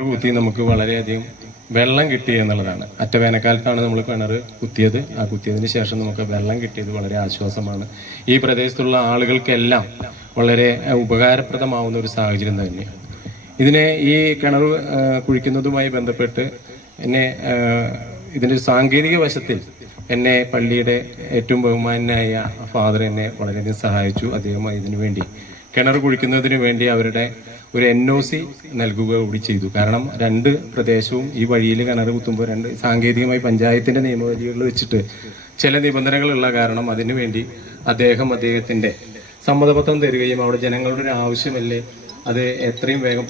കുത്തി നമുക്ക് വളരെയധികം വെള്ളം കിട്ടി എന്നുള്ളതാണ്. അറ്റ വേനൽക്കാലത്താണ് നമ്മൾ കിണർ കുത്തിയത്. ആ കുത്തിയതിന് ശേഷം നമുക്ക് വെള്ളം കിട്ടിയത് വളരെ ആശ്വാസമാണ്. ഈ പ്രദേശത്തുള്ള ആളുകൾക്കെല്ലാം വളരെ ഉപകാരപ്രദമാവുന്ന ഒരു സാഹചര്യം തന്നെയാണ്. ഇതിനെ ഈ കിണർ കുഴിക്കുന്നതുമായി ബന്ധപ്പെട്ട് എന്നെ ഇതിന്റെ സാങ്കേതിക വശത്തിൽ എന്നെ പള്ളിയുടെ ഏറ്റവും ബഹുമാനായ ഫാദർ എന്നെ വളരെയധികം സഹായിച്ചു. അദ്ദേഹം ഇതിനു വേണ്ടി കിണർ കുഴിക്കുന്നതിന് വേണ്ടി അവരുടെ ഒരു എൻ ഒ സി നൽകുക കൂടി ചെയ്തു. കാരണം രണ്ട് പ്രദേശവും ഈ വഴിയിൽ കിണർ കുത്തുമ്പോൾ രണ്ട് സാങ്കേതികമായി പഞ്ചായത്തിന്റെ നിയമവലികളിൽ വെച്ചിട്ട് ചില നിബന്ധനകളുള്ള കാരണം അതിനുവേണ്ടി അദ്ദേഹം അദ്ദേഹത്തിന്റെ സമ്മതപത്രം തരികയും അവിടെ ജനങ്ങളുടെ ഒരു ആവശ്യമല്ലേ അത് എത്രയും വേഗം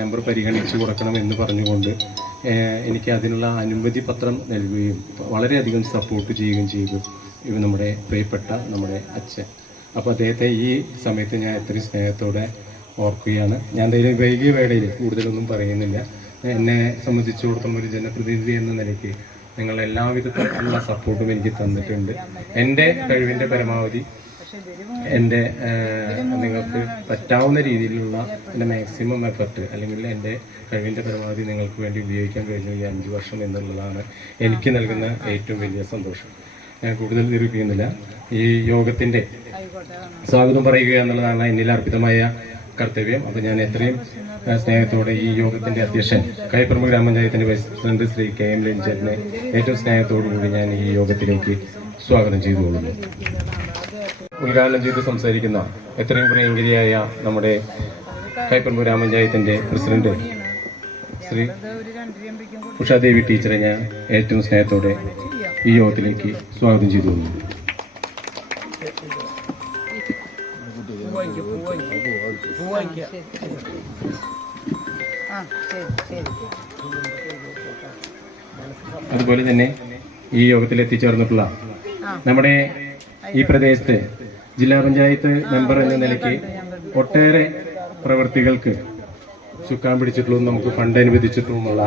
മെമ്പർ പരിഗണിച്ചു കൊടുക്കണം എന്ന് പറഞ്ഞുകൊണ്ട് എനിക്ക് അതിനുള്ള അനുമതി പത്രം നൽകുകയും വളരെയധികം സപ്പോർട്ട് ചെയ്യുകയും ചെയ്തു. ഇവ നമ്മുടെ പ്രിയപ്പെട്ട നമ്മുടെ അച്ഛൻ. അപ്പോൾ അദ്ദേഹത്തെ ഈ സമയത്ത് ഞാൻ എത്രയും സ്നേഹത്തോടെ ഓർക്കുകയാണ്. ഞാൻ എന്തായാലും വൈകിയ വേളയിൽ കൂടുതലൊന്നും പറയുന്നില്ല. എന്നെ സംബന്ധിച്ചിടത്തോളം ഒരു ജനപ്രതിനിധി എന്ന നിലയ്ക്ക് നിങ്ങൾ എല്ലാവിധത്തിലുള്ള സപ്പോർട്ടും എനിക്ക് തന്നിട്ടുണ്ട്. എന്റെ കഴിവിന്റെ പരമാവധി എന്റെ നിങ്ങൾക്ക് പറ്റാവുന്ന രീതിയിലുള്ള എന്റെ മാക്സിമം എഫർട്ട് അല്ലെങ്കിൽ എന്റെ കഴിവിന്റെ പരമാവധി നിങ്ങൾക്ക് വേണ്ടി ഉപയോഗിക്കാൻ കഴിഞ്ഞു ഈ അഞ്ച് വർഷം എന്നുള്ളതാണ് എനിക്ക് നൽകുന്ന ഏറ്റവും വലിയ സന്തോഷം. ഞാൻ കൂടുതൽ നിരൂപിക്കുന്നില്ല. ഈ യോഗത്തിന്റെ സ്വാഗതം പറയുക എന്നുള്ളതാണ് എന്നിൽ അർപ്പിതമായ കർത്തവ്യം. അപ്പോൾ ഞാൻ എത്രയും സ്നേഹത്തോടെ ഈ യോഗത്തിന്റെ അധ്യക്ഷൻ കൈപ്രമ ഗ്രാമപഞ്ചായത്തിന്റെ vice president Shri K M ലിൻചേട്ടനെ ഏറ്റവും സ്നേഹത്തോടുകൂടി ഞാൻ ഈ യോഗത്തിലേക്ക് സ്വാഗതം ചെയ്തുകൊള്ളുന്നു. ഉദ്ഘാടനം ചെയ്ത് സംസാരിക്കുന്ന എത്രയും പ്രിയങ്കരിയായ നമ്മുടെ കൈപ്രമ ഗ്രാമപഞ്ചായത്തിന്റെ പ്രസിഡന്റ് ശ്രീ ഉഷാദേവി ടീച്ചറെ ഞാൻ ഏറ്റവും സ്നേഹത്തോടെ ഈ യോഗത്തിലേക്ക് സ്വാഗതം ചെയ്തു അതുപോലെ തന്നെ ഈ യോഗത്തിൽ എത്തിച്ചേർന്നിട്ടുള്ള നമ്മുടെ ഈ പ്രദേശത്ത് ജില്ലാ പഞ്ചായത്ത് മെമ്പർ എന്ന നിലയ്ക്ക് ഒട്ടേറെ പ്രവൃത്തികൾക്ക് ചുക്കാൻ പിടിച്ചിട്ടുള്ളതും നമുക്ക് ഫണ്ട് അനുവദിച്ചിട്ടുമുള്ള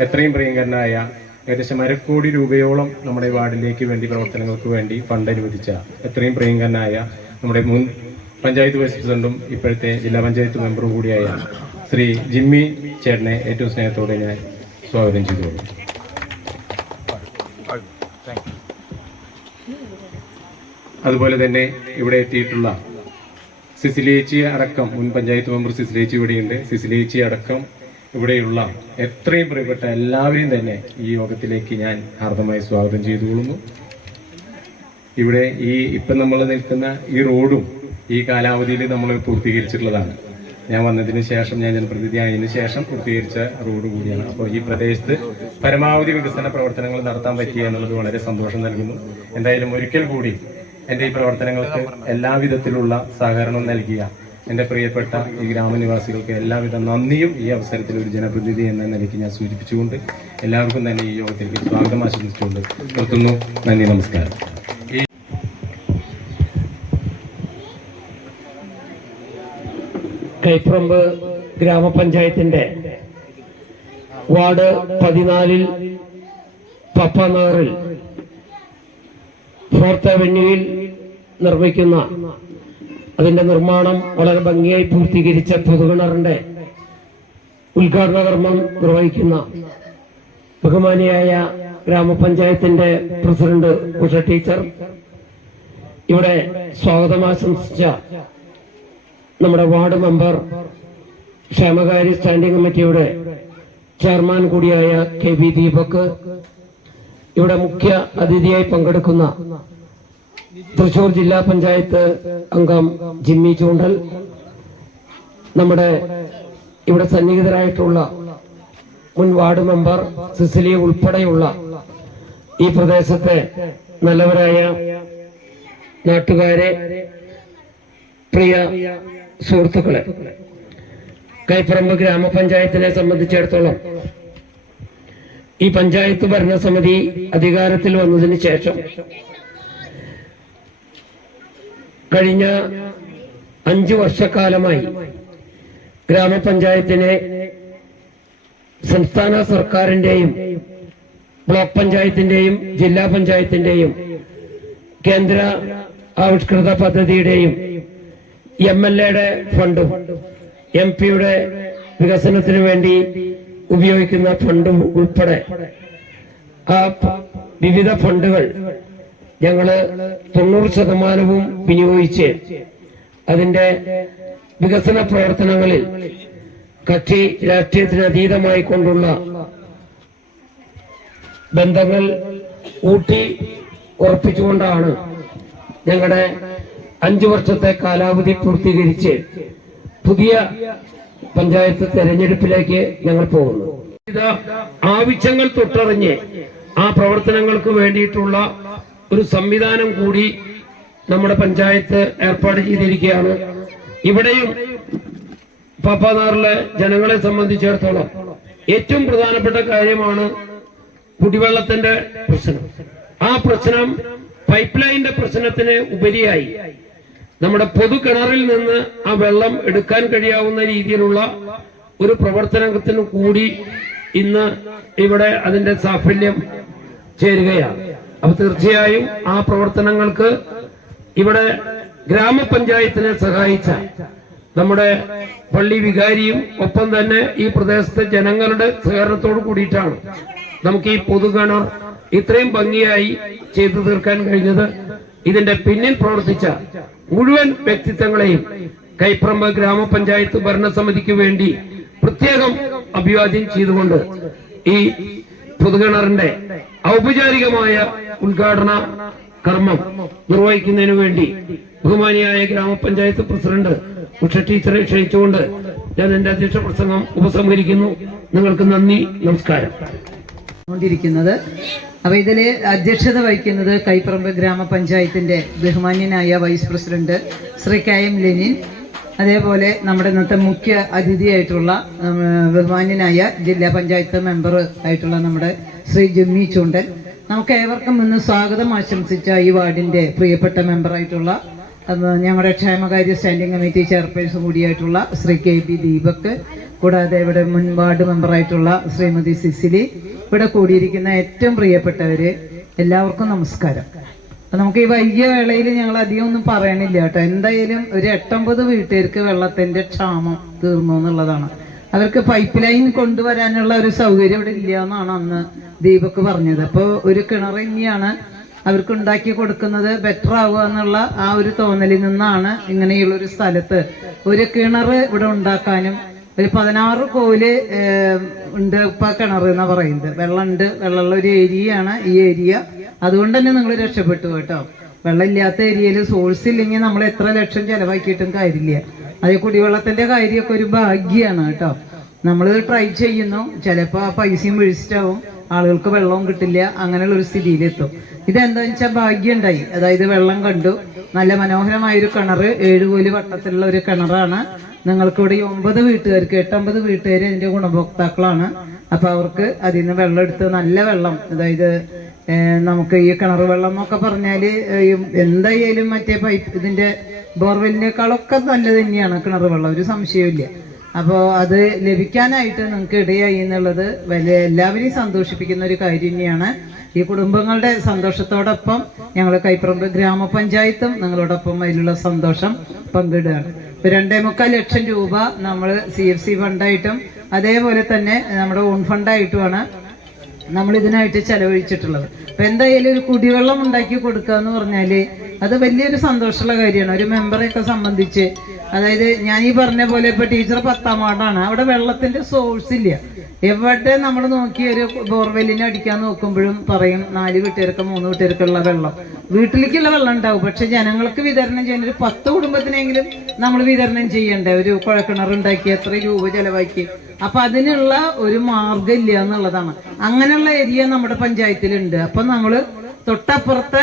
എത്രയും പ്രിയങ്കരനായ ഏകദേശം അരക്കോടി രൂപയോളം നമ്മുടെ വാർഡിലേക്ക് വേണ്ടി പ്രവർത്തനങ്ങൾക്ക് വേണ്ടി ഫണ്ട് അനുവദിച്ച എത്രയും പ്രിയങ്കരനായ നമ്മുടെ മുൻ പഞ്ചായത്ത് വൈസ് പ്രസിഡന്റും ഇപ്പോഴത്തെ ജില്ലാ പഞ്ചായത്ത് മെമ്പറും കൂടിയായ ശ്രീ ജിമ്മി ചേട്ടനെ ഏറ്റവും സ്നേഹത്തോടെ ഞാൻ സ്വാഗതം ചെയ്തുകൊള്ളു അതുപോലെ തന്നെ ഇവിടെ എത്തിയിട്ടുള്ള സിസിലേച്ചി അടക്കം മുൻ പഞ്ചായത്ത് മെമ്പർ സിസിലേച്ചി ഇവിടെയുണ്ട്. സിസിലേച്ചി അടക്കം ഇവിടെയുള്ള എത്രയും പ്രിയപ്പെട്ട എല്ലാവരെയും തന്നെ ഈ യോഗത്തിലേക്ക് ഞാൻ ഹാർദമായി സ്വാഗതം ചെയ്തുകൊള്ളുന്നു. ഇവിടെ ഈ ഇപ്പം നമ്മൾ നിൽക്കുന്ന ഈ റോഡും ഈ കാലാവധിയിൽ നമ്മൾ പൂർത്തീകരിച്ചിട്ടുള്ളതാണ്. ഞാൻ വന്നതിന് ശേഷം ഞാൻ ജനപ്രതിനിധി ആയതിനു ശേഷം പൂർത്തീകരിച്ച റോഡ് കൂടിയാണ്. അപ്പോൾ ഈ പ്രദേശത്ത് പരമാവധി വികസന പ്രവർത്തനങ്ങൾ നടത്താൻ പറ്റിയ എന്നുള്ളത് വളരെ സന്തോഷം നൽകുന്നു. എന്തായാലും ഒരിക്കൽ കൂടി എന്റെ ഈ പ്രവർത്തനങ്ങൾക്ക് എല്ലാവിധത്തിലുള്ള സഹകരണം നൽകിയ എന്റെ പ്രിയപ്പെട്ട ഈ ഗ്രാമനിവാസികൾക്ക് എല്ലാവിധ നന്ദിയും ഈ അവസരത്തിൽ ഒരു ജനപ്രതിനിധി എന്ന നിലയ്ക്ക് ഞാൻ സൂചിപ്പിച്ചുകൊണ്ട് എല്ലാവർക്കും തന്നെ ഈ യോഗത്തിലേക്ക് സ്വാഗതം ആശംസിച്ചുകൊണ്ട് നിർത്തുന്നു. നന്ദി നമസ്കാരം. കൈപ്രമ്പ് ഗ്രാമപഞ്ചായത്തിന്റെ വാർഡ് പതിനാലിൽ പപ്പനഗറിൽ ഫോർത്ത് അവന്യൂവിൽ നിർമ്മിക്കുന്ന അതിന്റെ നിർമ്മാണം വളരെ ഭംഗിയായി പൂർത്തീകരിച്ച പൊതുകിണറിന്റെ ഉദ്ഘാടന കർമ്മം നിർവഹിക്കുന്ന ബഹുമാനിയായ ഗ്രാമപഞ്ചായത്തിന്റെ പ്രസിഡന്റ് ഉഷ ടീച്ചർ. ഇവിടെ സ്വാഗതം ആശംസിച്ച നമ്മുടെ വാർഡ് മെമ്പർ ക്ഷേമകാര്യ സ്റ്റാൻഡിംഗ് കമ്മിറ്റിയുടെ ചെയർമാൻ കൂടിയായ കെ വി ദീപക്. ഇവിടെ മുഖ്യ അതിഥിയായി പങ്കെടുക്കുന്ന തൃശൂർ ജില്ലാ പഞ്ചായത്ത് അംഗം ജിമ്മി ചൂണ്ടൽ നമ്മുടെ ഇവിടെ സന്നിഹിതരായിട്ടുള്ള മുൻ വാർഡ് മെമ്പർ സിസിലി ഉൾപ്പെടെയുള്ള ഈ പ്രദേശത്തെ നല്ലവരായ നാട്ടുകാരെ പ്രിയ സുഹൃത്തുക്കളെ കൈപ്പറമ്പ് ഗ്രാമപഞ്ചായത്തിനെ സംബന്ധിച്ചിടത്തോളം ഈ പഞ്ചായത്ത് ഭരണസമിതി അധികാരത്തിൽ വന്നതിന് ശേഷം കഴിഞ്ഞ അഞ്ചു വർഷക്കാലമായി ഗ്രാമപഞ്ചായത്തിനെ സംസ്ഥാന സർക്കാരിന്റെയും ബ്ലോക്ക് പഞ്ചായത്തിന്റെയും ജില്ലാ പഞ്ചായത്തിന്റെയും കേന്ദ്ര ആവിഷ്കൃത പദ്ധതിയുടെയും എം എൽ എയുടെ ഫണ്ടും എം പിയുടെ വികസനത്തിന് വേണ്ടി ഉപയോഗിക്കുന്ന ഫണ്ട് ഉൾപ്പെടെ ആ വിവിധ ഫണ്ടുകൾ ഞങ്ങൾ തൊണ്ണൂറ് ശതമാനവും വിനിയോഗിച്ച് അതിന്റെ വികസന പ്രവർത്തനങ്ങളിൽ കക്ഷി രാഷ്ട്രീയത്തിന് അതീതമായി കൊണ്ടുള്ള ബന്ധങ്ങൾ ഊട്ടി ഉറപ്പിച്ചുകൊണ്ടാണ് ഞങ്ങളുടെ അഞ്ചു വർഷത്തെ കാലാവധി പൂർത്തീകരിച്ച് പുതിയ പഞ്ചായത്ത് തെരഞ്ഞെടുപ്പിലേക്ക് ഞങ്ങൾ പോകുന്നു. ഇത് ആവശ്യങ്ങൾ തൊട്ടറിഞ്ഞ് ആ പ്രവർത്തനങ്ങൾക്ക് വേണ്ടിയിട്ടുള്ള ഒരു സംവിധാനം കൂടി നമ്മുടെ പഞ്ചായത്ത് ഏർപ്പാട് ചെയ്തിരിക്കുകയാണ്. ഇവിടെയും പാപ്പാനാറിലെ ജനങ്ങളെ സംബന്ധിച്ചിടത്തോളം ഏറ്റവും പ്രധാനപ്പെട്ട കാര്യമാണ് കുടിവെള്ളത്തിന്റെ പ്രശ്നം. ആ പ്രശ്നം പൈപ്പ് ലൈനിന്റെ പ്രശ്നത്തിന് ഉപരിയായി നമ്മുടെ പൊതു കിണറിൽ നിന്ന് ആ വെള്ളം എടുക്കാൻ കഴിയാവുന്ന രീതിയിലുള്ള ഒരു പ്രവർത്തനത്തിന് കൂടി ഇന്ന് ഇവിടെ അതിന്റെ സാഫല്യം ചേരുകയാണ്. അപ്പൊ തീർച്ചയായും ആ പ്രവർത്തനങ്ങൾക്ക് ഇവിടെ ഗ്രാമപഞ്ചായത്തിനെ സഹായിച്ച നമ്മുടെ പള്ളി വികാരിയും ഒപ്പം തന്നെ ഈ പ്രദേശത്തെ ജനങ്ങളുടെ സഹകരണത്തോട് കൂടിയിട്ടാണ് നമുക്ക് ഈ പൊതുകിണർ ഇത്രയും ഭംഗിയായി ചെയ്തു തീർക്കാൻ കഴിഞ്ഞത്. ഇതിന്റെ പിന്നിൽ പ്രവർത്തിച്ച മുഴുവൻ വ്യക്തിത്വങ്ങളെയും കൈപ്പറമ്പ് ഗ്രാമപഞ്ചായത്ത് ഭരണസമിതിക്ക് വേണ്ടി പ്രത്യേകം അഭിവാദ്യം ചെയ്തുകൊണ്ട് ഈ പൊതുകിണറിന്റെ ഔപചാരികമായ ഉദ്ഘാടന കർമ്മം നിർവഹിക്കുന്നതിനു വേണ്ടി ബഹുമാനിയായ ഗ്രാമപഞ്ചായത്ത് പ്രസിഡന്റ് ഉഷ ടീച്ചറെ ക്ഷണിച്ചുകൊണ്ട് ഞാൻ എന്റെ അധ്യക്ഷ പ്രസംഗം ഉപസംഹരിക്കുന്നു. നിങ്ങൾക്ക് നന്ദി നമസ്കാരം. കൊണ്ടിരിക്കുന്നത് അപ്പൊ ഇതിൽ അധ്യക്ഷത വഹിക്കുന്നത് കൈപ്പറമ്പ് ഗ്രാമപഞ്ചായത്തിന്റെ ബഹുമാന്യനായ vice president Shri K M Lenin അതേപോലെ നമ്മുടെ ഇന്നത്തെ മുഖ്യ അതിഥിയായിട്ടുള്ള ബഹുമാന്യനായ ജില്ലാ പഞ്ചായത്ത് മെമ്പർ ആയിട്ടുള്ള നമ്മുടെ ശ്രീ ജിമ്മി ചൂണ്ടൻ. നമുക്ക് ഏവർക്കും ഇന്ന് സ്വാഗതം ആശംസിച്ച ഈ വാർഡിന്റെ പ്രിയപ്പെട്ട മെമ്പറായിട്ടുള്ള ഞങ്ങളുടെ ക്ഷേമകാര്യ സ്റ്റാൻഡിംഗ് കമ്മിറ്റി ചെയർപേഴ്സൺ കൂടിയായിട്ടുള്ള ശ്രീ കെ പി ദീപക് കൂടാതെ ഇവിടെ മുൻ വാർഡ് മെമ്പറായിട്ടുള്ള ശ്രീമതി സിസിലി ഇവിടെ കൂടിയിരിക്കുന്ന ഏറ്റവും പ്രിയപ്പെട്ടവര് എല്ലാവർക്കും നമസ്കാരം. നമുക്ക് ഈ വൈകിയ വേളയിൽ ഞങ്ങൾ അധികം ഒന്നും പറയണില്ല കേട്ടോ. എന്തായാലും ഒരു എട്ടൊമ്പത് വീട്ടുകാർക്ക് വെള്ളത്തിന്റെ ക്ഷാമം തീർന്നു എന്നുള്ളതാണ്. അവർക്ക് പൈപ്പ് ലൈൻ കൊണ്ടുവരാനുള്ള ഒരു സൗകര്യം ഇവിടെ ഇല്ല എന്നാണ് അന്ന് ദീപക് പറഞ്ഞത്. അപ്പോൾ ഒരു കിണർ അവർക്ക് ഉണ്ടാക്കി കൊടുക്കുന്നത് ബെറ്റർ ആവുക എന്നുള്ള ആ ഒരു തോന്നലിൽ നിന്നാണ് ഇങ്ങനെയുള്ള ഒരു സ്ഥലത്ത് ഒരു കിണർ ഇവിടെ ഉണ്ടാക്കാനും ഒരു പതിനാറ് കോൽ ഉണ്ട് ഇപ്പൊ കിണർ എന്നാ പറയുന്നത്. വെള്ളമുണ്ട് വെള്ളമുള്ള ഒരു ഏരിയയാണ് ഈ ഏരിയ. അതുകൊണ്ട് തന്നെ നിങ്ങൾ രക്ഷപ്പെട്ടു കേട്ടോ. വെള്ളമില്ലാത്ത ഏരിയയിൽ സോഴ്സ് ഇല്ലെങ്കിൽ നമ്മൾ എത്ര ലക്ഷം ചെലവാക്കിയിട്ടും കാര്യമില്ല. അത് കുടിവെള്ളത്തിന്റെ കാര്യമൊക്കെ ഒരു ഭാഗ്യമാണ് കേട്ടോ. നമ്മൾ ട്രൈ ചെയ്യുന്നു. ചിലപ്പോൾ ആ പൈസയും വീഴ്ചയാവും ആളുകൾക്ക് വെള്ളവും കിട്ടില്ല. അങ്ങനെയുള്ള ഒരു സ്ഥിതിയിലെത്തും. ഇതെന്താന്ന് വെച്ചാൽ ഭാഗ്യമുണ്ടായി. അതായത് വെള്ളം കണ്ടു. നല്ല മനോഹരമായ ഒരു കിണർ ഏഴുകോൽ വട്ടത്തിലുള്ള ഒരു കിണറാണ്. നിങ്ങൾക്ക് ഇവിടെ ഈ ഒമ്പത് വീട്ടുകാർക്ക് എട്ടൊമ്പത് വീട്ടുകാർ ഇതിന്റെ ഗുണഭോക്താക്കളാണ്. അപ്പൊ അവർക്ക് അതിൽ നിന്ന് വെള്ളം എടുത്ത് നല്ല വെള്ളം അതായത് നമുക്ക് ഈ കിണർ വെള്ളം എന്നൊക്കെ പറഞ്ഞാൽ എന്തായാലും മറ്റേ പൈപ്പ് ഇതിന്റെ ബോർവെല്ലിനേക്കാളൊക്കെ നല്ലത് തന്നെയാണ് കിണർ വെള്ളം ഒരു സംശയമില്ല അപ്പോൾ അത് ലഭിക്കാനായിട്ട് നിങ്ങൾക്ക് ഇടയായി എന്നുള്ളത് വലിയ എല്ലാവരെയും സന്തോഷിപ്പിക്കുന്ന ഒരു കാര്യം തന്നെയാണ്. ഈ കുടുംബങ്ങളുടെ സന്തോഷത്തോടൊപ്പം ഞങ്ങൾ കൈപ്പറമ്പ് ഗ്രാമപഞ്ചായത്തും നിങ്ങളോടൊപ്പം അതിലുള്ള സന്തോഷം പങ്കിടുകയാണ്. രണ്ടേ മുക്കാൽ ലക്ഷം രൂപ നമ്മൾ സി എഫ് സി ഫണ്ടായിട്ടും അതേപോലെ തന്നെ നമ്മുടെ ഓൺ ഫണ്ടായിട്ടുമാണ് നമ്മൾ ഇതിനായിട്ട് ചെലവഴിച്ചിട്ടുള്ളത്. അപ്പൊ എന്തായാലും ഒരു കുടിവെള്ളം ഉണ്ടാക്കി കൊടുക്കുക എന്ന് പറഞ്ഞാൽ അത് വലിയൊരു സന്തോഷമുള്ള കാര്യമാണ്. ഒരു മെമ്പറെയൊക്കെ സംബന്ധിച്ച് അതായത് ഞാൻ ഈ പറഞ്ഞ പോലെ ഇപ്പൊ ടീച്ചർ പത്താം വാർഡാണ്. അവിടെ വെള്ളത്തിന്റെ സോഴ്സ് ഇല്ല. എവിടെ നമ്മൾ നോക്കി ഒരു ബോർവെല്ലിനെ അടിക്കാൻ നോക്കുമ്പോഴും പറയും നാല് വീട്ടുകാർക്ക് മൂന്ന് വീട്ടുകാർക്കുള്ള വെള്ളം. വീട്ടിലേക്കുള്ള വെള്ളം ഉണ്ടാവും. പക്ഷെ ജനങ്ങൾക്ക് വിതരണം ചെയ്യുന്ന ഒരു പത്ത് കുടുംബത്തിനെങ്കിലും നമ്മൾ വിതരണം ചെയ്യണ്ടേ? ഒരു കുഴക്കിണർ ഉണ്ടാക്കി എത്ര രൂപ ചെലവാക്കി? അപ്പൊ അതിനുള്ള ഒരു മാർഗം ഇല്ല എന്നുള്ളതാണ്. അങ്ങനെയുള്ള ഏരിയ നമ്മുടെ പഞ്ചായത്തിലുണ്ട്. അപ്പൊ നമ്മൾ തൊട്ടപ്പുറത്തെ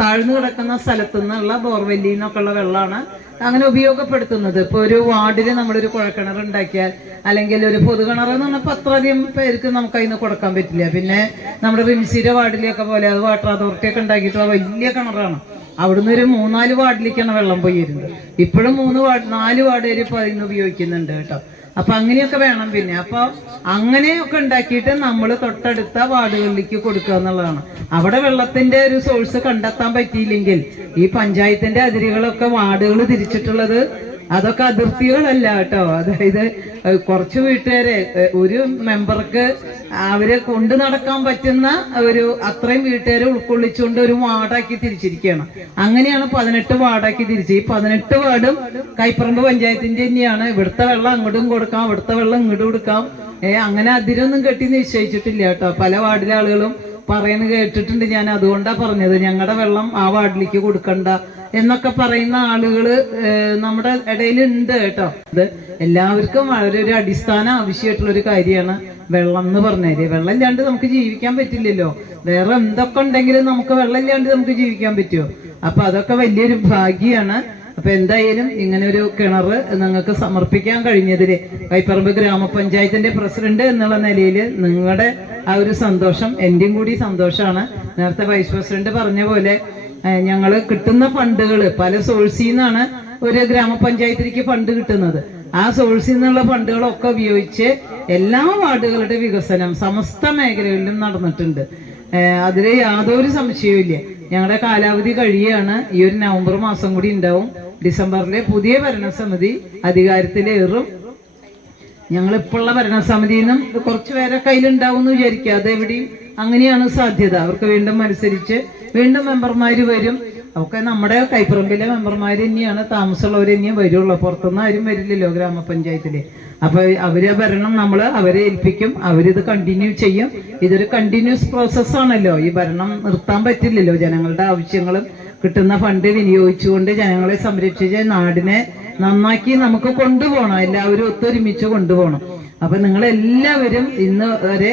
താഴ്ന്നു കിടക്കുന്ന സ്ഥലത്തു നിന്നുള്ള ബോർവെല്ലിൽ നിന്നൊക്കെ ഉള്ള വെള്ളമാണ് അങ്ങനെ ഉപയോഗപ്പെടുത്തുന്നത്. ഇപ്പൊ ഒരു വാർഡിൽ നമ്മളൊരു കുഴക്കിണർ ഉണ്ടാക്കിയാൽ അല്ലെങ്കിൽ ഒരു പൊതുകിണർ എന്ന് പറഞ്ഞപ്പോൾ അത്രയധികം പേർക്ക് നമുക്ക് അതിന് കൊടുക്കാൻ പറ്റില്ല. പിന്നെ നമ്മുടെ റിംസിയുടെ വാർഡിലൊക്കെ പോലെ അത് വാട്ടർ അതോറിറ്റി ഒക്കെ ഉണ്ടാക്കിയിട്ടുള്ള വലിയ കിണറാണ്. അവിടുന്ന് ഒരു മൂന്നാൽ വാർഡിലേക്കാണ് വെള്ളം പോയിരുന്നത് ഇപ്പോഴും മൂന്ന് വാർഡ് നാല് വാർഡ് വരെ ഇപ്പൊ അതിന് ഉപയോഗിക്കുന്നുണ്ട് കേട്ടോ. അപ്പൊ അങ്ങനെയൊക്കെ വേണം പിന്നെ. അപ്പൊ അങ്ങനെയൊക്കെ ഉണ്ടാക്കിയിട്ട് നമ്മൾ തൊട്ടടുത്ത വാർഡുകളിലേക്ക് കൊടുക്കുക എന്നുള്ളതാണ്. അവിടെ വെള്ളത്തിന്റെ ഒരു സോഴ്സ് കണ്ടെത്താൻ പറ്റിയില്ലെങ്കിൽ ഈ പഞ്ചായത്തിന്റെ അതിരുകളൊക്കെ വാർഡുകൾ തിരിച്ചിട്ടുള്ളത് അതൊക്കെ അതിർത്തികളല്ല കേട്ടോ. അതായത് കുറച്ച് വീട്ടുകാരെ ഒരു മെമ്പർക്ക് അവരെ കൊണ്ട് നടക്കാൻ പറ്റുന്ന ഒരു അത്രയും വീട്ടുകാരെ ഉൾക്കൊള്ളിച്ചുകൊണ്ട് ഒരു വാർഡാക്കി തിരിച്ചിരിക്കുകയാണ്. അങ്ങനെയാണ് പതിനെട്ട് വാർഡാക്കി തിരിച്ച്. ഈ പതിനെട്ട് വാർഡും കൈപ്പറമ്പ് പഞ്ചായത്തിന്റെ തന്നെയാണ്. ഇവിടുത്തെ വെള്ളം അങ്ങോട്ടും കൊടുക്കാം ഇവിടുത്തെ വെള്ളം ഇങ്ങോട്ടും കൊടുക്കാം. ഏ അങ്ങനെ അതിരൊന്നും കെട്ടി നിശ്ചയിച്ചിട്ടില്ല കേട്ടോ. പല വാർഡിലെ ആളുകളും പറയുന്ന കേട്ടിട്ടുണ്ട് ഞാൻ. അതുകൊണ്ടാ പറഞ്ഞത് ഞങ്ങളുടെ വെള്ളം ആ വാർഡിലേക്ക് കൊടുക്കണ്ട എന്നൊക്കെ പറയുന്ന ആളുകൾ നമ്മുടെ ഇടയിൽ ഉണ്ട് കേട്ടോ. ഇത് എല്ലാവർക്കും വളരെ ഒരു അടിസ്ഥാന ആവശ്യമായിട്ടുള്ള ഒരു കാര്യമാണ് വെള്ളം എന്ന് പറഞ്ഞാൽ. വെള്ളം ഇല്ലാണ്ട് നമുക്ക് ജീവിക്കാൻ പറ്റില്ലല്ലോ. വേറെ എന്തൊക്കെ ഉണ്ടെങ്കിലും നമുക്ക് വെള്ളം ഇല്ലാണ്ട് നമുക്ക് ജീവിക്കാൻ പറ്റുമോ? അപ്പൊ അതൊക്കെ വലിയൊരു ഭാഗ്യമാണ് അപ്പൊ എന്തായാലും ഇങ്ങനെ ഒരു കിണർ നിങ്ങൾക്ക് സമർപ്പിക്കാൻ കഴിഞ്ഞതിൽ കൈപ്പറമ്പ് ഗ്രാമപഞ്ചായത്തിന്റെ പ്രസിഡന്റ് എന്നുള്ള നിലയിൽ നിങ്ങളുടെ ആ ഒരു സന്തോഷം എന്റെയും കൂടി സന്തോഷമാണ്. നേരത്തെ വൈസ് പ്രസിഡന്റ് പറഞ്ഞ പോലെ ഞങ്ങൾ കിട്ടുന്ന ഫണ്ടുകൾ പല സോഴ്സിൽ നിന്നാണ് ഒരു ഗ്രാമപഞ്ചായത്തിലേക്ക് ഫണ്ട് കിട്ടുന്നത്. ആ സോഴ്സിൽ നിന്നുള്ള ഫണ്ടുകളൊക്കെ ഉപയോഗിച്ച് എല്ലാ വാർഡുകളുടെ വികസനം സമസ്ത മേഖലകളിലും നടന്നിട്ടുണ്ട്. അതിൽ യാതൊരു സംശയവും ഇല്ല ഞങ്ങളുടെ കാലാവധി കഴിയാണ് ഈ ഒരു നവംബർ മാസം കൂടി ഉണ്ടാവും. ഡിസംബറിലെ പുതിയ ഭരണസമിതി അധികാരത്തിലേറും ഞങ്ങൾ ഇപ്പോഴുള്ള ഭരണസമിതിയിൽ നിന്നും കുറച്ച് പേരെ കയ്യിലുണ്ടാവും എന്ന് വിചാരിക്കുക. അതെവിടെയും അങ്ങനെയാണ് സാധ്യത. അവർക്ക് വീണ്ടും മത്സരിച്ച് വീണ്ടും മെമ്പർമാർ വരും. ഒക്കെ നമ്മുടെ കൈപ്പറമ്പിലെ മെമ്പർമാർ തന്നെയാണ് താമസമുള്ളവർ തന്നെയും വരുള്ളൂ. പുറത്തുനിന്ന് ആരും വരില്ലല്ലോ ഗ്രാമപഞ്ചായത്തിൽ. അപ്പൊ അവരെ ഭരണം നമ്മൾ അവരെ ഏൽപ്പിക്കും. അവരിത് കണ്ടിന്യൂ ചെയ്യും. ഇതൊരു കണ്ടിന്യൂസ് പ്രോസസ്സാണല്ലോ ഈ ഭരണം നിർത്താൻ പറ്റില്ലല്ലോ ജനങ്ങളുടെ ആവശ്യങ്ങളും. കിട്ടുന്ന ഫണ്ട് വിനിയോഗിച്ചുകൊണ്ട് ജനങ്ങളെ സംരക്ഷിച്ച് നാടിനെ നന്നാക്കി നമുക്ക് കൊണ്ടുപോകണം. എല്ലാവരും ഒത്തൊരുമിച്ച് കൊണ്ടുപോകണം. അപ്പൊ നിങ്ങൾ എല്ലാവരും ഇന്ന് വരെ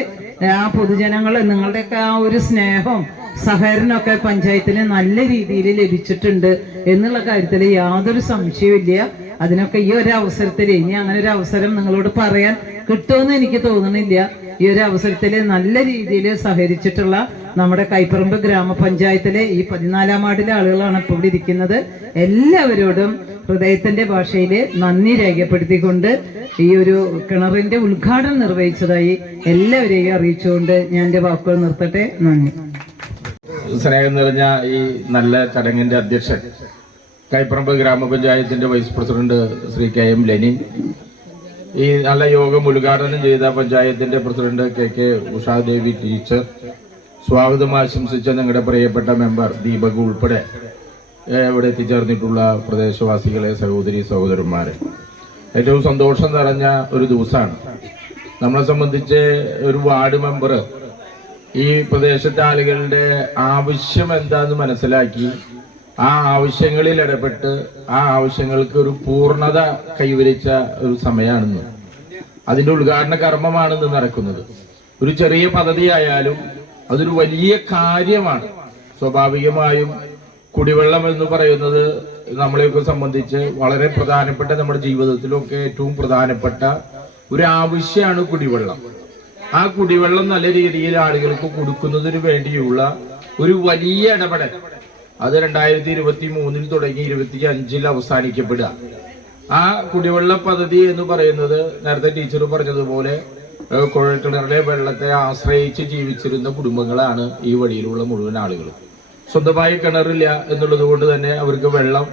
ആ പൊതുജനങ്ങൾ നിങ്ങളുടെയൊക്കെ ആ ഒരു സ്നേഹം സഹകരണമൊക്കെ പഞ്ചായത്തിന് നല്ല രീതിയിൽ ലഭിച്ചിട്ടുണ്ട് എന്നുള്ള കാര്യത്തിൽ യാതൊരു സംശയവുമില്ല അതിനൊക്കെ ഈ ഒരു അവസരത്തിൽ ഇനി അങ്ങനെ ഒരു അവസരം നിങ്ങളോട് പറയാൻ കിട്ടുമെന്ന് എനിക്ക് തോന്നണില്ല ഈ ഒരു അവസരത്തിൽ നല്ല രീതിയിൽ സഹകരിച്ചിട്ടുള്ള നമ്മുടെ കൈപ്പറമ്പ് ഗ്രാമപഞ്ചായത്തിലെ ഈ പതിനാലാം വാർഡിലെ ആളുകളാണ് ഇപ്പോൾ ഇവിടെ ഇരിക്കുന്നത്. എല്ലാവരോടും ഹൃദയത്തിന്റെ ഭാഷയിൽ നന്ദി രേഖപ്പെടുത്തിക്കൊണ്ട് ഈ ഒരു കിണറിന്റെ ഉദ്ഘാടനം നിർവഹിച്ചതായി എല്ലാവരെയും അറിയിച്ചുകൊണ്ട് ഞാൻ എന്റെ വാക്കുകൾ നിർത്തട്ടെ. നന്ദി. സ്നേഹം നിറഞ്ഞ ഈ നല്ല ചടങ്ങിന്റെ അധ്യക്ഷൻ കൈപ്പറമ്പ് ഗ്രാമപഞ്ചായത്തിന്റെ vice president Shri K M Lenin ഈ നല്ല യോഗം ഉദ്ഘാടനം ചെയ്ത പഞ്ചായത്തിന്റെ president K K Ushadevi teacher സ്വാഗതം ആശംസിച്ച ഞങ്ങളുടെ പ്രിയപ്പെട്ട മെമ്പർ ദീപക് ഉൾപ്പെടെ ഇവിടെ എത്തിച്ചേർന്നിട്ടുള്ള പ്രദേശവാസികളെ സഹോദരി സഹോദരന്മാരെ. ഏറ്റവും സന്തോഷം നിറഞ്ഞ ഒരു ദിവസമാണ്. നമ്മളെ സംബന്ധിച്ച് ഒരു വാർഡ് മെമ്പർ ഈ പ്രദേശത്തെ ആളുകളുടെ ആവശ്യം എന്താന്ന് മനസ്സിലാക്കി ആ ആവശ്യങ്ങളിൽ ഇടപെട്ട് ആ ആവശ്യങ്ങൾക്ക് ഒരു പൂർണത കൈവരിച്ച ഒരു സമയമാണെന്ന്. അതിന്റെ ഉദ്ഘാടന കർമ്മമാണെന്ന് നടക്കുന്നത്. ഒരു ചെറിയ പദ്ധതി ആയാലും അതൊരു വലിയ കാര്യമാണ്. സ്വാഭാവികമായും കുടിവെള്ളം എന്ന് പറയുന്നത് നമ്മളെയൊക്കെ സംബന്ധിച്ച് വളരെ പ്രധാനപ്പെട്ട നമ്മുടെ ജീവിതത്തിലൊക്കെ ഏറ്റവും പ്രധാനപ്പെട്ട ഒരു ആവശ്യമാണ് കുടിവെള്ളം. ആ കുടിവെള്ളം നല്ല രീതിയിൽ ആളുകൾക്ക് കൊടുക്കുന്നതിന് വേണ്ടിയുള്ള ഒരു വലിയ ഇടപെടൽ. അത് രണ്ടായിരത്തി ഇരുപത്തി മൂന്നിൽ തുടങ്ങി ഇരുപത്തി അഞ്ചിൽ അവസാനിക്കപ്പെടുക. ആ കുടിവെള്ള പദ്ധതി എന്ന് പറയുന്നത് നേരത്തെ ടീച്ചർ പറഞ്ഞതുപോലെ കുഴൽക്കിണറിലെ വെള്ളത്തെ ആശ്രയിച്ച് ജീവിച്ചിരുന്ന കുടുംബങ്ങളാണ് ഈ വഴിയിലുള്ള മുഴുവൻ ആളുകളും സ്വന്തമായി കിണറില്ല എന്നുള്ളത് കൊണ്ട് തന്നെ അവർക്ക് വെള്ളം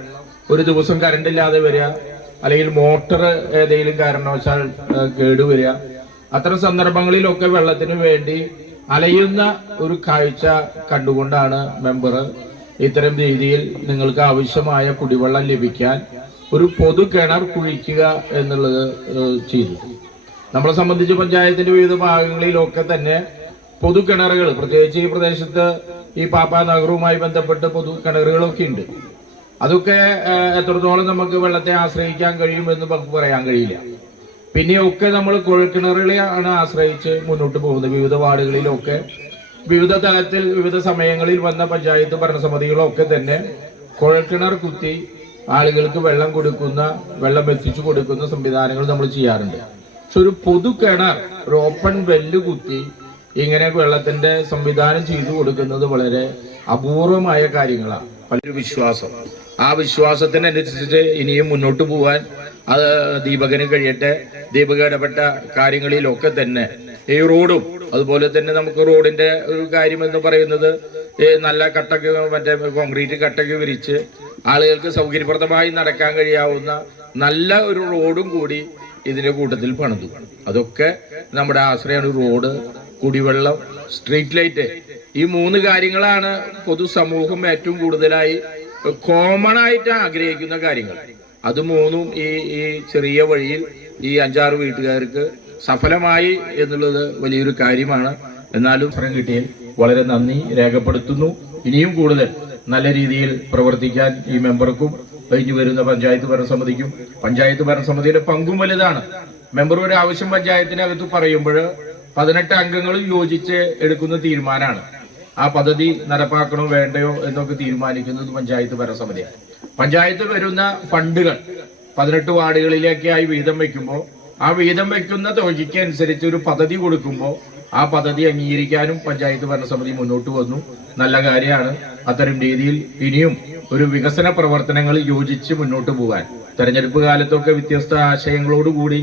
ഒരു ദിവസം കറണ്ട് ഇല്ലാതെ വരിക അല്ലെങ്കിൽ മോട്ടർ ഏതെങ്കിലും കാരണവശാൽ കേടുവരിക അത്തരം സന്ദർഭങ്ങളിലൊക്കെ വെള്ളത്തിന് വേണ്ടി അലയുന്ന ഒരു കാഴ്ച കണ്ടുകൊണ്ടാണ് മെമ്പർ ഇത്തരം രീതിയിൽ നിങ്ങൾക്ക് ആവശ്യമായ കുടിവെള്ളം ലഭിക്കാൻ ഒരു പൊതു കിണർ കുഴിക്കുക എന്നുള്ളത് ചെയ്തു നമ്മളെ സംബന്ധിച്ച് പഞ്ചായത്തിന്റെ വിവിധ ഭാഗങ്ങളിലൊക്കെ തന്നെ പൊതു കിണറുകൾ പ്രത്യേകിച്ച് ഈ പ്രദേശത്ത് ഈ പാപ്പ നഗറുമായി ബന്ധപ്പെട്ട് പൊതു കിണറുകളൊക്കെ ഉണ്ട്. അതൊക്കെ എത്രത്തോളം നമുക്ക് വെള്ളത്തെ ആശ്രയിക്കാൻ കഴിയുമെന്ന് നമുക്ക് പറയാൻ കഴിയില്ല. പിന്നെ ഒക്കെ നമ്മൾ കുഴൽക്കിണറുകളെയാണ് ആശ്രയിച്ച് മുന്നോട്ട് പോകുന്നത്. വിവിധ വാർഡുകളിലൊക്കെ വിവിധ തലത്തിൽ വിവിധ സമയങ്ങളിൽ വന്ന പഞ്ചായത്ത് ഭരണസമിതികളൊക്കെ തന്നെ കുഴൽക്കിണർ കുത്തി ആളുകൾക്ക് വെള്ളം കൊടുക്കുന്ന വെള്ളം എത്തിച്ചു കൊടുക്കുന്ന സംവിധാനങ്ങൾ നമ്മൾ ചെയ്യാറുണ്ട്. ഒരു പൊതു കിണർ ഒരു ഓപ്പൺ വെല്ല് കുത്തി ഇങ്ങനെ വെള്ളത്തിന്റെ സംവിധാനം ചെയ്തു കൊടുക്കുന്നത് വളരെ അപൂർവമായ കാര്യങ്ങളാണ്. പലരും വിശ്വാസം. ആ വിശ്വാസത്തിനനുസരിച്ച് ഇനിയും മുന്നോട്ട് പോവാൻ അത് ദീപകന് കഴിയട്ടെ. ദീപക ഇടപെട്ട കാര്യങ്ങളിലൊക്കെ തന്നെ ഈ റോഡും അതുപോലെ തന്നെ നമുക്ക് റോഡിന്റെ ഒരു കാര്യം എന്ന് പറയുന്നത് നല്ല കട്ടക്ക് മറ്റേ കോൺക്രീറ്റ് കട്ടക്ക് വിരിച്ച് ആളുകൾക്ക് സൗകര്യപ്രദമായി നടക്കാൻ കഴിയാവുന്ന നല്ല ഒരു റോഡും കൂടി ഇതിന്റെ കൂട്ടത്തിൽ പണിതു. അതൊക്കെ നമ്മുടെ ആശ്രയാണ് റോഡ് കുടിവെള്ളം സ്ട്രീറ്റ് ലൈറ്റ്. ഈ മൂന്ന് കാര്യങ്ങളാണ് പൊതുസമൂഹം ഏറ്റവും കൂടുതലായി കോമൺ ആയിട്ട് ആഗ്രഹിക്കുന്ന കാര്യങ്ങൾ. അത് മൂന്നും ഈ ഈ ചെറിയ വഴിയിൽ ഈ അഞ്ചാറ് വീട്ടുകാർക്ക് സഫലമായി എന്നുള്ളത് വലിയൊരു കാര്യമാണ്. എന്നാലും ഫലം കിട്ടിയാൽ വളരെ നന്ദി രേഖപ്പെടുത്തുന്നു. ഇനിയും കൂടുതൽ നല്ല രീതിയിൽ പ്രവർത്തിക്കാൻ ഈ മെമ്പർക്കും കഴിഞ്ഞു വരുന്ന പഞ്ചായത്ത് ഭരണസമിതിക്കും പഞ്ചായത്ത് ഭരണസമിതിയുടെ പങ്കും വലുതാണ്. മെമ്പറുടെ ആവശ്യം പഞ്ചായത്തിനകത്ത് പറയുമ്പോൾ പതിനെട്ട് അംഗങ്ങളും യോജിച്ച് എടുക്കുന്ന തീരുമാനമാണ്. ആ പദ്ധതി നടപ്പാക്കണോ വേണ്ടയോ എന്നൊക്കെ തീരുമാനിക്കുന്നത് പഞ്ചായത്ത് ഭരണസമിതിയാണ്. പഞ്ചായത്ത് വരുന്ന ഫണ്ടുകൾ പതിനെട്ട് വാർഡുകളിലേക്കായി വീതം വെക്കുമ്പോൾ ആ വീതം വെക്കുന്ന തുകയ്ക്ക് അനുസരിച്ച് ഒരു പദ്ധതി കൊടുക്കുമ്പോൾ ആ പദ്ധതി അംഗീകരിക്കാനും പഞ്ചായത്ത് ഭരണസമിതി മുന്നോട്ട് വന്നു. നല്ല കാര്യമാണ്. അത്തരം രീതിയിൽ ഇനിയും ഒരു വികസന പ്രവർത്തനങ്ങൾ യോജിച്ച് മുന്നോട്ട് പോകാൻ. തെരഞ്ഞെടുപ്പ് കാലത്തൊക്കെ വ്യത്യസ്ത ആശയങ്ങളോടുകൂടി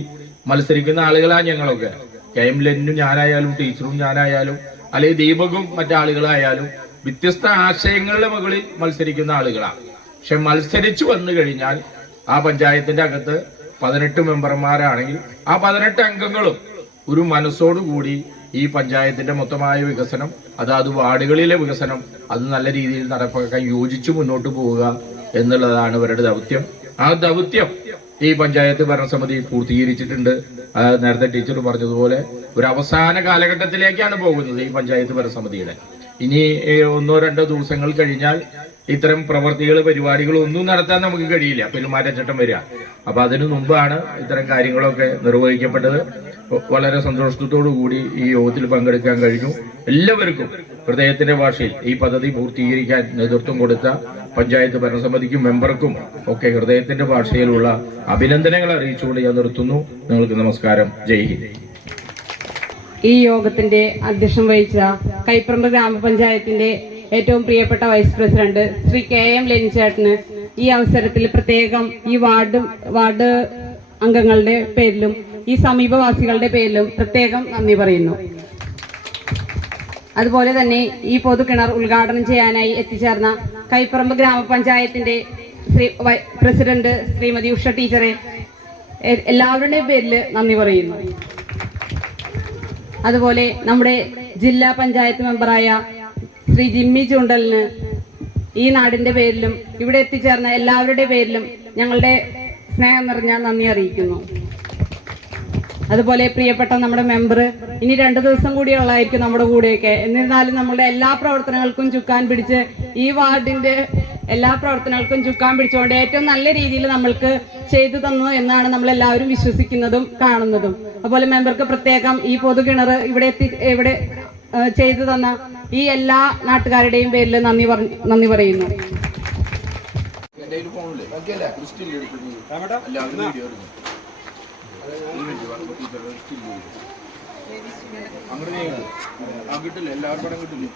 മത്സരിക്കുന്ന ആളുകളാണ് ഞങ്ങളൊക്കെ. കെ എം ലെന്നും ഞാനായാലും ടീച്ചറും ഞാനായാലും അല്ലെങ്കിൽ ദീപകും മറ്റാളുകളായാലും വ്യത്യസ്ത ആശയങ്ങളുടെ മുകളിൽ മത്സരിക്കുന്ന ആളുകളാണ് പക്ഷെ മത്സരിച്ചു വന്നു കഴിഞ്ഞാൽ ആ പഞ്ചായത്തിന്റെ അകത്ത് പതിനെട്ട് മെമ്പർമാരാണെങ്കിൽ ആ പതിനെട്ട് അംഗങ്ങളും ഒരു മനസ്സോടുകൂടി ഈ പഞ്ചായത്തിന്റെ മൊത്തമായ വികസനം അതാത് വാർഡുകളിലെ വികസനം അത് നല്ല രീതിയിൽ നടപ്പാക്കാൻ യോജിച്ചു മുന്നോട്ട് പോവുക എന്നുള്ളതാണ് ഇവരുടെ ദൗത്യം. ആ ദൗത്യം ഈ പഞ്ചായത്ത് ഭരണസമിതി പൂർത്തീകരിച്ചിട്ടുണ്ട്. നേരത്തെ ടീച്ചർ പറഞ്ഞതുപോലെ ഒരു അവസാന കാലഘട്ടത്തിലേക്കാണ് പോകുന്നത് ഈ പഞ്ചായത്ത് ഭരണസമിതിയുടെ. ഇനി ഒന്നോ രണ്ടോ ദിവസങ്ങൾ കഴിഞ്ഞാൽ ഇത്തരം പ്രവർത്തികൾ പരിപാടികൾ ഒന്നും നടത്താൻ നമുക്ക് കഴിയില്ല. പെരുമാറ്റച്ചട്ടം വരിക. അപ്പൊ അതിനു മുമ്പാണ് ഇത്തരം കാര്യങ്ങളൊക്കെ നിർവഹിക്കപ്പെട്ടത്. വളരെ സന്തോഷത്തോടു കൂടി ഈ യോഗത്തിൽ പങ്കെടുക്കാൻ കഴിഞ്ഞു. എല്ലാവർക്കും ഹൃദയത്തിന്റെ ഭാഷയിൽ ഈ പദ്ധതി പൂർത്തീകരിക്കാൻ നേതൃത്വം കൊടുത്ത പഞ്ചായത്ത് ഭരണസമിതിക്കും മെമ്പർക്കും ഒക്കെ ഹൃദയത്തിന്റെ ഭാഷയിലുള്ള അഭിനന്ദനങ്ങൾ അറിയിച്ചുകൊണ്ട് ഞാൻ നിർത്തുന്നു. നിങ്ങൾക്ക് നമസ്കാരം. ജയ് ഹിന്ദ്. ഈ യോഗത്തിന്റെ അധ്യക്ഷം വഹിച്ച കൈപ്പറമ്പ് ഗ്രാമപഞ്ചായത്തിന്റെ ഏറ്റവും പ്രിയപ്പെട്ട vice president Shri K M ലെനിച്ചേട്ടന് ഈ അവസരത്തിൽ പ്രത്യേകം ഈ വാർഡ് വാർഡ് അംഗങ്ങളുടെ പേരിലും ഈ സമീപവാസികളുടെ പേരിലും പ്രത്യേകം നന്ദി പറയുന്നു. അതുപോലെ തന്നെ ഈ പൊതുകിണർ ഉദ്ഘാടനം ചെയ്യാനായി എത്തിച്ചേർന്ന കൈപ്പറമ്പ് ഗ്രാമപഞ്ചായത്തിന്റെ ശ്രീ പ്രസിഡന്റ് ശ്രീമതി ഉഷ ടീച്ചറെ എല്ലാവരുടെയും പേരിൽ നന്ദി പറയുന്നു. അതുപോലെ നമ്മുടെ ജില്ലാ പഞ്ചായത്ത് മെമ്പറായ ശ്രീ ജിമ്മി ചൂണ്ടലിന് ഈ നാടിന്റെ പേരിലും ഇവിടെ എത്തിച്ചേർന്ന എല്ലാവരുടെ പേരിലും ഞങ്ങളുടെ സ്നേഹം നിറഞ്ഞ നന്ദി അറിയിക്കുന്നു. അതുപോലെ പ്രിയപ്പെട്ട നമ്മുടെ മെമ്പർ ഇനി രണ്ടു ദിവസം കൂടി ഉള്ളതായിരിക്കും നമ്മുടെ കൂടെയൊക്കെ. എന്നിരുന്നാലും നമ്മുടെ എല്ലാ പ്രവർത്തനങ്ങൾക്കും ചുക്കാൻ പിടിച്ച് ഈ വാർഡിന്റെ എല്ലാ പ്രവർത്തനങ്ങൾക്കും ചുക്കാൻ പിടിച്ചുകൊണ്ട് ഏറ്റവും നല്ല രീതിയിൽ നമ്മൾക്ക് ചെയ്തു തന്നു എന്നാണ് നമ്മൾ എല്ലാവരും വിശ്വസിക്കുന്നതും കാണുന്നതും. അതുപോലെ മെമ്പർക്ക് പ്രത്യേകം ഈ പൊതുകിണർ ഇവിടെ എത്തി ഇവിടെ ചെയ്തു തന്ന ഈ എല്ലാ നാട്ടുകാരുടെയും പേരിൽ നന്ദി പറഞ്ഞു നന്ദി പറയുന്നു. കിട്ടില്ല. എല്ലാവർക്കും കിട്ടില്ല